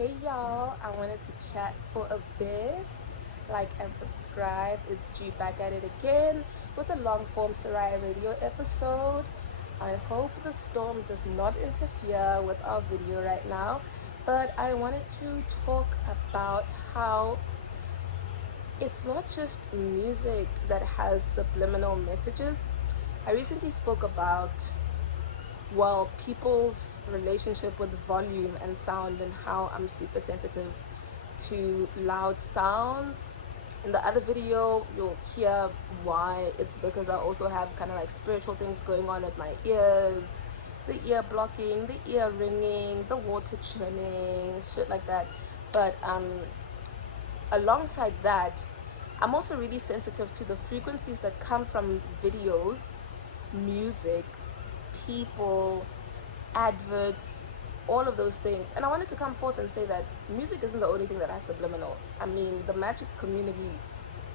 Hey y'all, I wanted to chat for a bit. Like and subscribe. It's G back at it again with a long form Soraya radio episode. I hope the storm does not interfere with our video right now, but I wanted to talk about how it's not just music that has subliminal messages. I recently spoke about people's relationship with volume and sound and how I'm super sensitive to loud sounds. In the other video, you'll hear why. It's because I also have kind of like spiritual things going on with my ears, the ear blocking, the ear ringing, the water churning, shit like that. But alongside that, I'm also really sensitive to the frequencies that come from videos, music, people, adverts, all of those things. And I wanted to come forth and say that music isn't the only thing that has subliminals. I mean, the magic community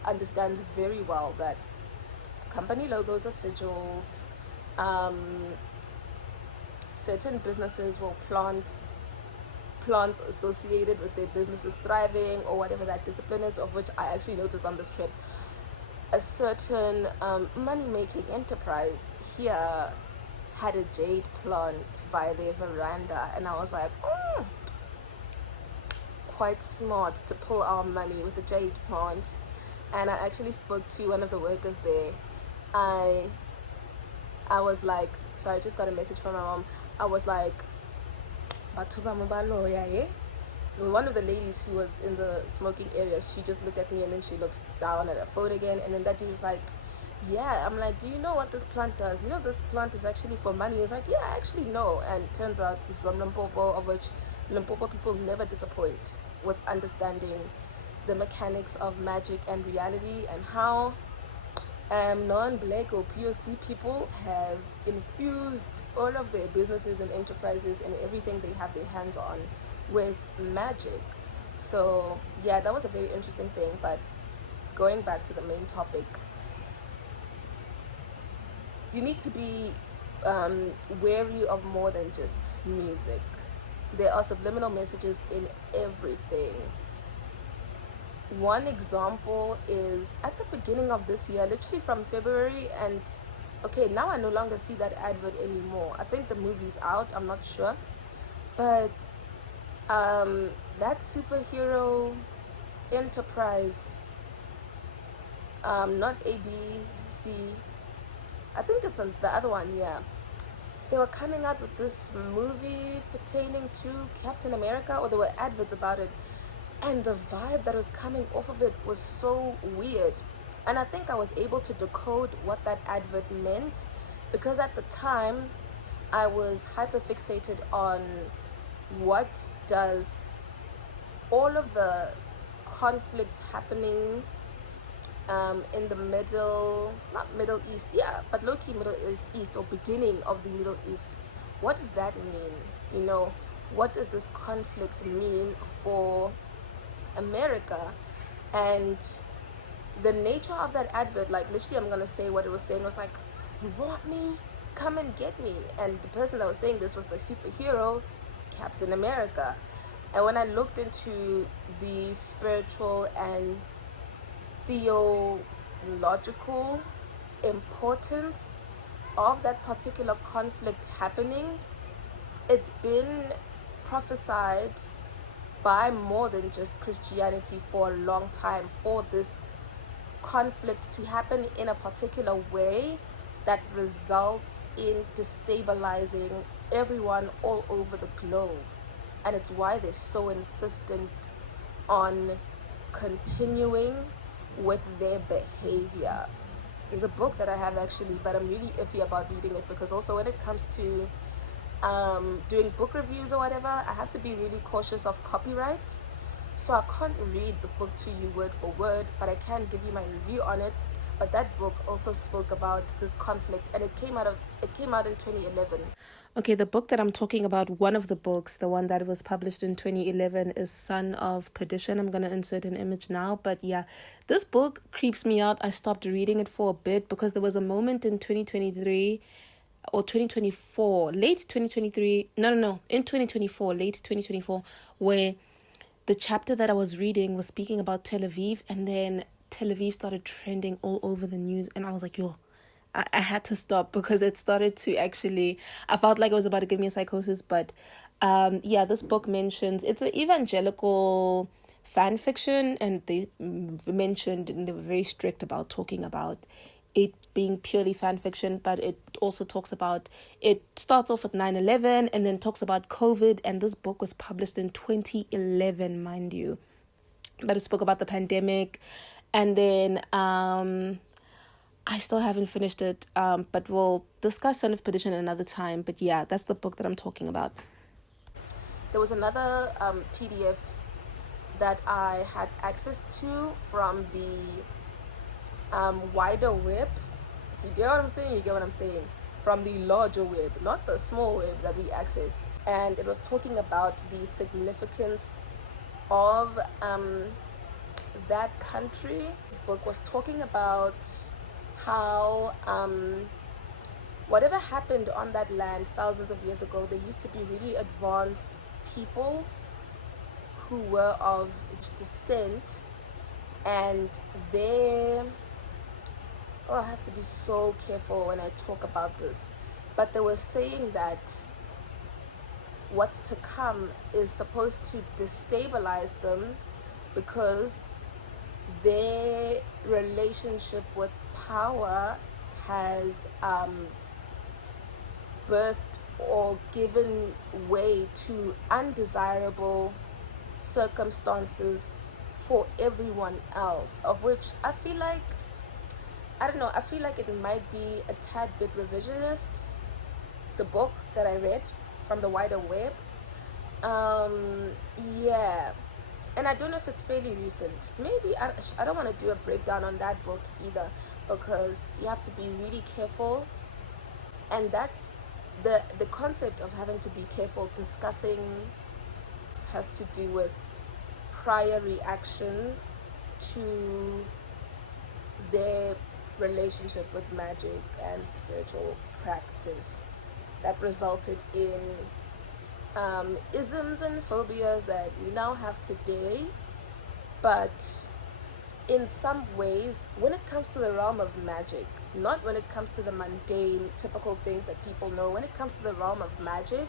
understands very well that company logos are sigils. Certain businesses will plant plants associated with their businesses thriving, or whatever that discipline is, of which I actually noticed on this trip. A certain money-making enterprise here had a jade plant by their veranda, and I was like, quite smart to pull our money with a jade plant. And I actually spoke to one of the workers there. I was like, sorry, I just got a message from my mom. I was like, one of the ladies who was in the smoking area, she just looked at me and then she looked down at her phone again, and then that dude was like, yeah. I'm like, do you know what this plant does? You know this plant is actually for money. He's like, yeah, I actually know. And turns out he's from Limpopo, of which Limpopo people never disappoint with understanding the mechanics of magic and reality, and how non-black or POC people have infused all of their businesses and enterprises and everything they have their hands on with magic. So yeah, that was a very interesting thing. But going back to the main topic, you need to be wary of more than just music. There are subliminal messages in everything. One example is at the beginning of this year, literally from February, and okay, now I no longer see that advert anymore. I think the movie's out, I'm not sure. But that superhero enterprise, not ABC, I think it's the other one, yeah. They were coming out with this movie pertaining to Captain America, or there were adverts about it. And the vibe that was coming off of it was so weird. And I think I was able to decode what that advert meant, because at the time I was hyper fixated on what does all of the conflict happening in the not Middle East, yeah, but low-key Middle East, or beginning of the Middle East, what does that mean? You know, what does this conflict mean for America? And the nature of that advert, like literally I'm gonna say what it was saying, was like, you want me? Come and get me. And the person that was saying this was the superhero Captain America. And when I looked into the spiritual and theological importance of that particular conflict happening, it's been prophesied by more than just Christianity for a long time, for this conflict to happen in a particular way that results in destabilizing everyone all over the globe. And it's why they're so insistent on continuing with their behavior. There's a book that I have actually, but I'm really iffy about reading it, because also when it comes to doing book reviews or whatever, I have to be really cautious of copyright. So I can't read the book to you word for word, but I can give you my review on it. But that book also spoke about this conflict, and it came out in 2011. Okay, the book that I'm talking about, one of the books, the one that was published in 2011, is Son of Perdition. I'm going to insert an image now. But yeah, this book creeps me out. I stopped reading it for a bit because there was a moment in 2023 or 2024, late 2023, in 2024, late 2024, where the chapter that I was reading was speaking about Tel Aviv, and then Tel Aviv started trending all over the news, and I was like, yo, I had to stop because it started to actually, I felt like it was about to give me a psychosis. But yeah, this book mentions, it's an evangelical fan fiction, and they mentioned, and they were very strict about talking about it being purely fan fiction, but it also talks about, it starts off with 9/11 and then talks about COVID, and this book was published in 2011, mind you, but it spoke about the pandemic. And then I still haven't finished it, but we'll discuss Son of Perdition another time. But yeah, that's the book that I'm talking about. There was another PDF that I had access to from the wider web. If you get what I'm saying, you get what I'm saying. From the larger web, not the small web that we access. And it was talking about the significance of that country. The book was talking about how whatever happened on that land thousands of years ago, there used to be really advanced people who were of descent, and they, I have to be so careful when I talk about this, but they were saying that what's to come is supposed to destabilize them because their relationship with power has birthed or given way to undesirable circumstances for everyone else, of which I feel like, I don't know, I feel like it might be a tad bit revisionist, the book that I read from the wider web. Yeah, and I don't know if it's fairly recent. Maybe I don't want to do a breakdown on that book either, because you have to be really careful, and that the concept of having to be careful discussing has to do with prior reaction to their relationship with magic and spiritual practice that resulted in isms and phobias that we now have today. But in some ways, when it comes to the realm of magic, not when it comes to the mundane, typical things that people know, when it comes to the realm of magic,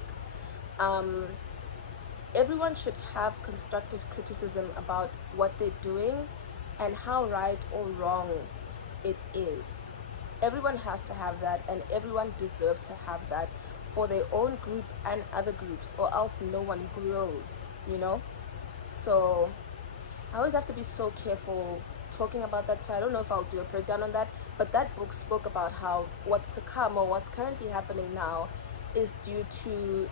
everyone should have constructive criticism about what they're doing and how right or wrong it is. Everyone has to have that, and everyone deserves to have that for their own group and other groups, or else no one grows, you know? So I always have to be so careful talking about that. So I don't know if I'll do a breakdown on that, but that book spoke about how what's to come, or what's currently happening now, is due to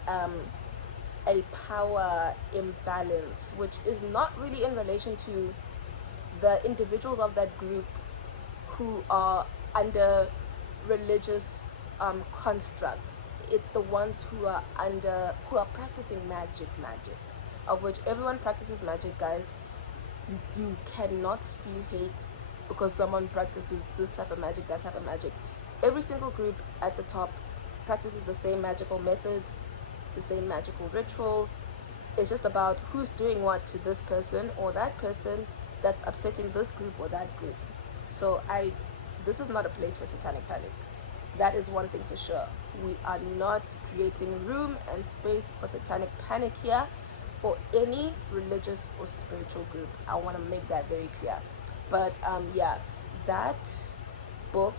a power imbalance, which is not really in relation to the individuals of that group who are under religious constructs. It's the ones who are practicing magic, of which everyone practices magic, guys. You cannot spew hate because someone practices this type of magic, that type of magic. Every single group at the top practices the same magical methods, the same magical rituals. It's just about who's doing what to this person or that person that's upsetting this group or that group. So this is not a place for satanic panic. That is one thing for sure. We are not creating room and space for satanic panic here for any religious or spiritual group. I want to make that very clear. But yeah, that book,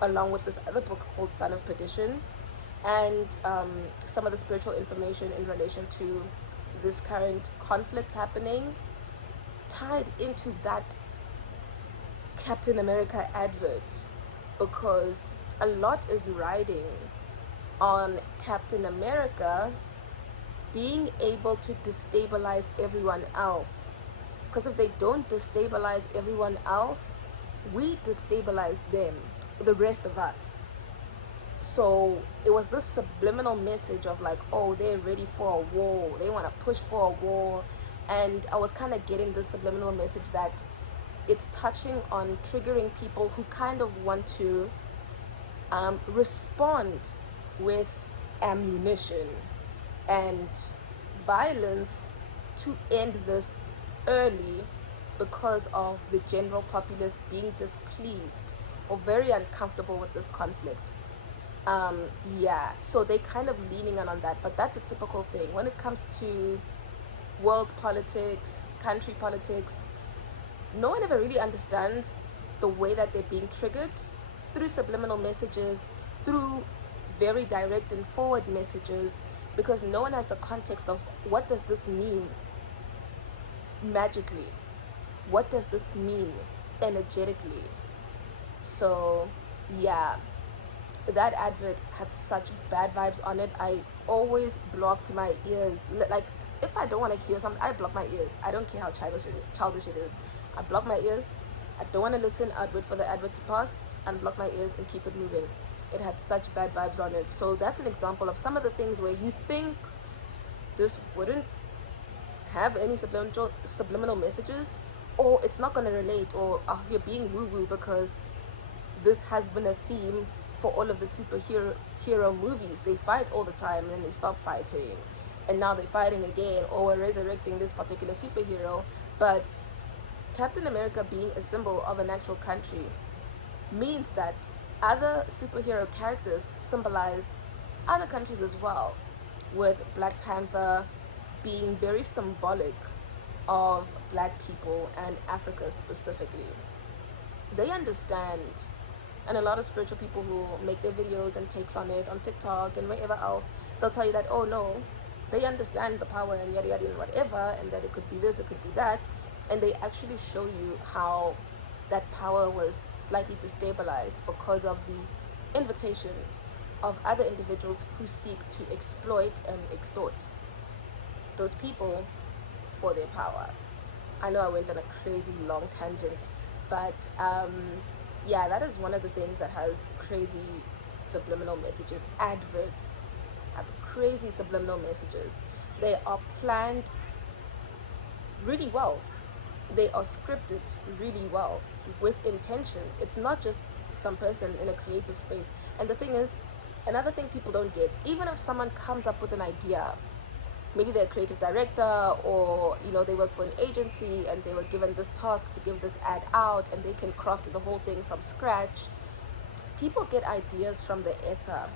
along with this other book called Son of Perdition, and some of the spiritual information in relation to this current conflict happening, tied into that Captain America advert, because a lot is riding on Captain America being able to destabilize everyone else. Because if they don't destabilize everyone else, we destabilize them, the rest of us. So it was this subliminal message of like, oh, they're ready for a war, they want to push for a war. And I was kind of getting this subliminal message that it's touching on triggering people who kind of want to respond with ammunition and violence to end this early because of the general populace being displeased or very uncomfortable with this conflict. Yeah, so they kind of leaning on that, but that's a typical thing when it comes to world politics, country politics. No one ever really understands the way that they're being triggered through subliminal messages, through very direct and forward messages, because no one has the context of what does this mean magically, what does this mean energetically. So yeah, that advert had such bad vibes on it. I always blocked my ears. Like, if I don't want to hear something, I block my ears. I don't care how childish it is. I block my ears. I don't want to listen. I'd wait for the advert to pass, unblock my ears, and keep it moving. It had such bad vibes on it. So that's an example of some of the things where you think this wouldn't have any subliminal messages, or it's not going to relate, or you're being woo-woo because this has been a theme for all of the superhero movies. They fight all the time and then they stop fighting, and now they're fighting again, or we're resurrecting this particular superhero. But Captain America being a symbol of an actual country means that other superhero characters symbolize other countries as well, with Black Panther being very symbolic of Black people and Africa specifically. They understand, and a lot of spiritual people who make their videos and takes on it on TikTok and wherever else, they'll tell you that, oh no, they understand the power and yada yada and whatever, and that it could be this, it could be that, and they actually show you how that power was slightly destabilized because of the invitation of other individuals who seek to exploit and extort those people for their power. I know I went on a crazy long tangent, but yeah, that is one of the things that has crazy subliminal messages. Adverts have crazy subliminal messages. They are planned really well. They are scripted really well with intention. It's not just some person in a creative space. And the thing is, another thing people don't get, even if someone comes up with an idea, maybe they're a creative director, or they work for an agency and they were given this task to give this ad out, and they can craft the whole thing from scratch. People get ideas from the ether,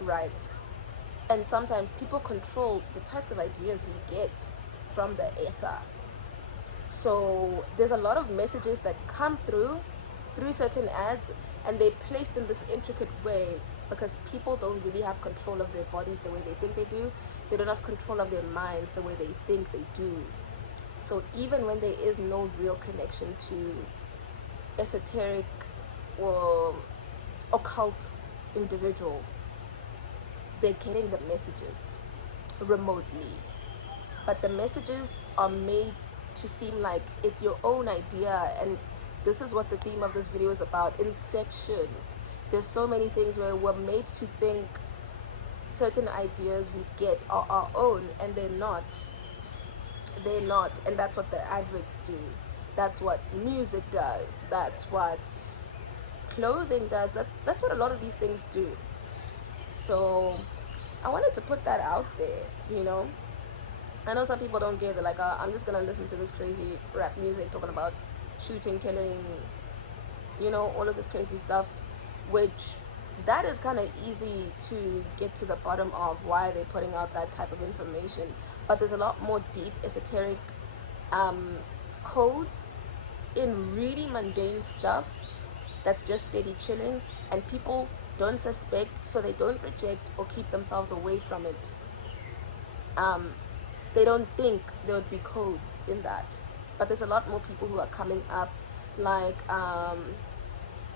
right? And sometimes people control the types of ideas you get from the ether. So there's a lot of messages that come through certain ads, and they're placed in this intricate way because people don't really have control of their bodies the way they think they do. They don't have control of their minds the way they think they do. So even when there is no real connection to esoteric or occult individuals, they're getting the messages remotely. But the messages are made to seem like it's your own idea, and this is what the theme of this video is about. Inception. There's so many things where we're made to think certain ideas we get are our own, and they're not. And that's what the adverts do. That's what music does. That's what clothing does. That's what a lot of these things do. So I wanted to put that out there. I know some people don't get it, like, I'm just gonna listen to this crazy rap music talking about shooting, killing, all of this crazy stuff, which that is kind of easy to get to the bottom of why they're putting out that type of information. But there's a lot more deep esoteric codes in really mundane stuff that's just steady chilling, and people don't suspect, so they don't reject or keep themselves away from it. They don't think there would be codes in that. But there's a lot more people who are coming up, like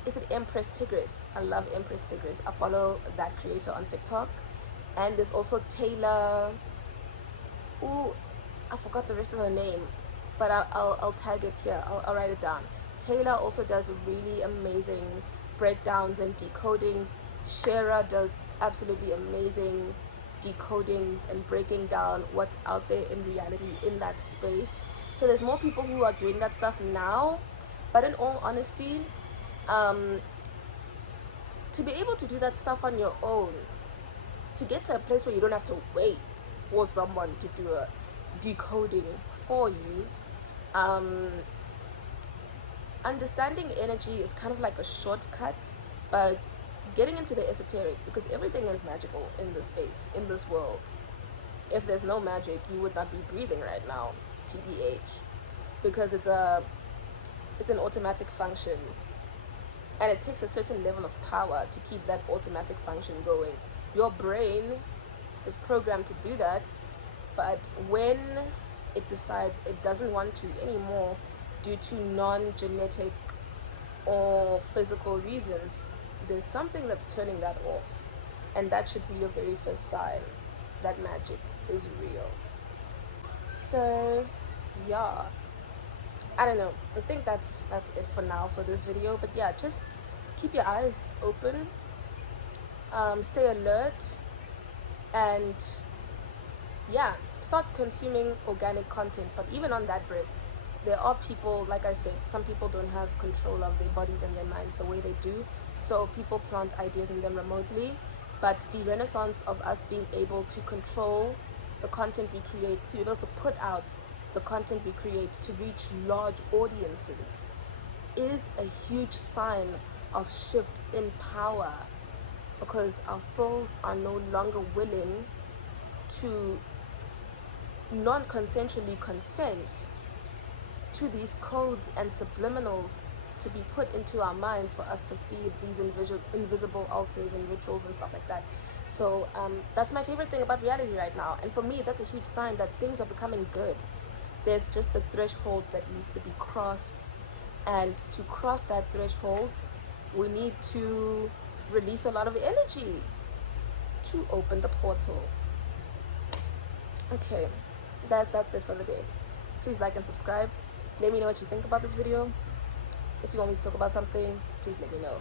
is it Empress Tigris? I love Empress Tigris. I follow that creator on TikTok. And there's also Taylor, I forgot the rest of her name, but I'll tag it here. I'll write it down. Taylor also does really amazing breakdowns and decodings. Shara does absolutely amazing decodings and breaking down what's out there in reality in that space. So there's more people who are doing that stuff now, but in all honesty, to be able to do that stuff on your own, to get to a place where you don't have to wait for someone to do decoding for you. Understanding energy is kind of like a shortcut, but getting into the esoteric, because everything is magical in this space, in this world. If there's no magic, you would not be breathing right now, TBH, because it's an automatic function, and it takes a certain level of power to keep that automatic function going. Your brain is programmed to do that, but when it decides it doesn't want to anymore due to non-genetic or physical reasons, there's something that's turning that off, and that should be your very first sign that magic is real. So yeah, I don't know, I think that's it for now for this video. But yeah, just keep your eyes open, stay alert, and yeah, start consuming organic content. But even on that breath, there are people, like I said, some people don't have control of their bodies and their minds the way they do, so people plant ideas in them remotely. But the renaissance of us being able to control the content we create, to be able to put out the content we create to reach large audiences, is a huge sign of shift in power, because our souls are no longer willing to non-consensually consent to these codes and subliminals to be put into our minds for us to feed these invisible altars and rituals and stuff like that. So that's my favorite thing about reality right now, and for me that's a huge sign that things are becoming good. There's just the threshold that needs to be crossed, and to cross that threshold we need to release a lot of energy to open the portal. Okay, that's it for the day. Please like and subscribe. Let me know what you think about this video. If you want me to talk about something, please let me know.